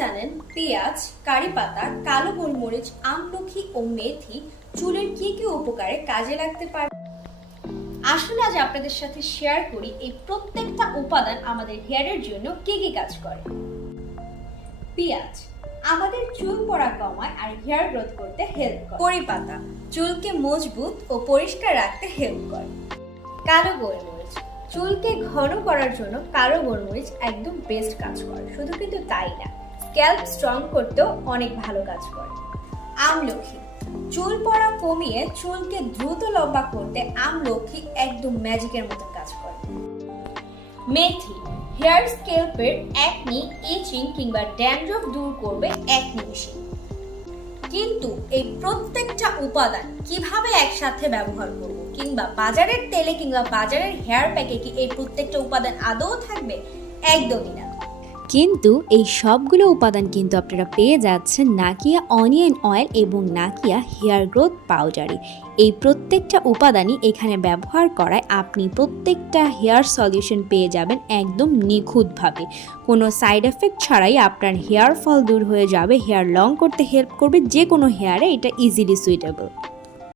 জানেন পেঁয়াজ, কারি পাতা, কালো গোলমরিচ, আমলকি ও মেথি চুলের কি কি উপকারে কাজে লাগতে পারে? আসুন আজ আপনাদের সাথে শেয়ার করি এই প্রত্যেকটা উপাদান আমাদের হেয়ারের জন্য কি কি কাজ করে। পেঁয়াজ আমাদের চুল পড়া কমায় আর হেয়ার গ্রোথ করতে হেল্প করে। কারি পাতা চুলকে মজবুত ও পরিষ্কার রাখতে হেল্প করে। কালো গোলমরিচ চুলকে ঘন করার জন্য কালো গোলমরিচ একদম বেস্ট কাজ করে। শুধু কিন্তু তাই না, স্ক্যাল্প স্ট্রং করতেও অনেক ভালো কাজ করে। আমলকি চুল পড়া কমিয়ে চুলকে দ্রুত লম্বা করতে আমলকি একদম ম্যাজিকের মতো কাজ করে। মেথি হেয়ার স্ক্যাল্পের একনি, ইচিং কিংবা ড্যান্ড্রফ দূর করবে এক নিমিষে। কিন্তু এই প্রত্যেকটা উপাদান কিভাবে একসাথে ব্যবহার করব, কিংবা বাজারের তেলে কিংবা বাজারের হেয়ার প্যাকে কি এই প্রত্যেকটা উপাদান আদৌ থাকবে? একদমই না। কিন্তু এই সবগুলো উপাদান কিন্তু আপনারা পেয়ে যাচ্ছেন নাকিয়া অনিয়ন অয়েল এবং নাকিয়া হেয়ার গ্রোথ পাউডারে। এই প্রত্যেকটা উপাদানই এখানে ব্যবহার করায় আপনি প্রত্যেকটা হেয়ার সলিউশন পেয়ে যাবেন একদম নিখুঁতভাবে, কোনো সাইড এফেক্ট ছাড়াই আপনার হেয়ার ফল দূর হয়ে যাবে, হেয়ার লং করতে হেল্প করবে, যে কোনো হেয়ারে এটা ইজিলি সুইটেবল।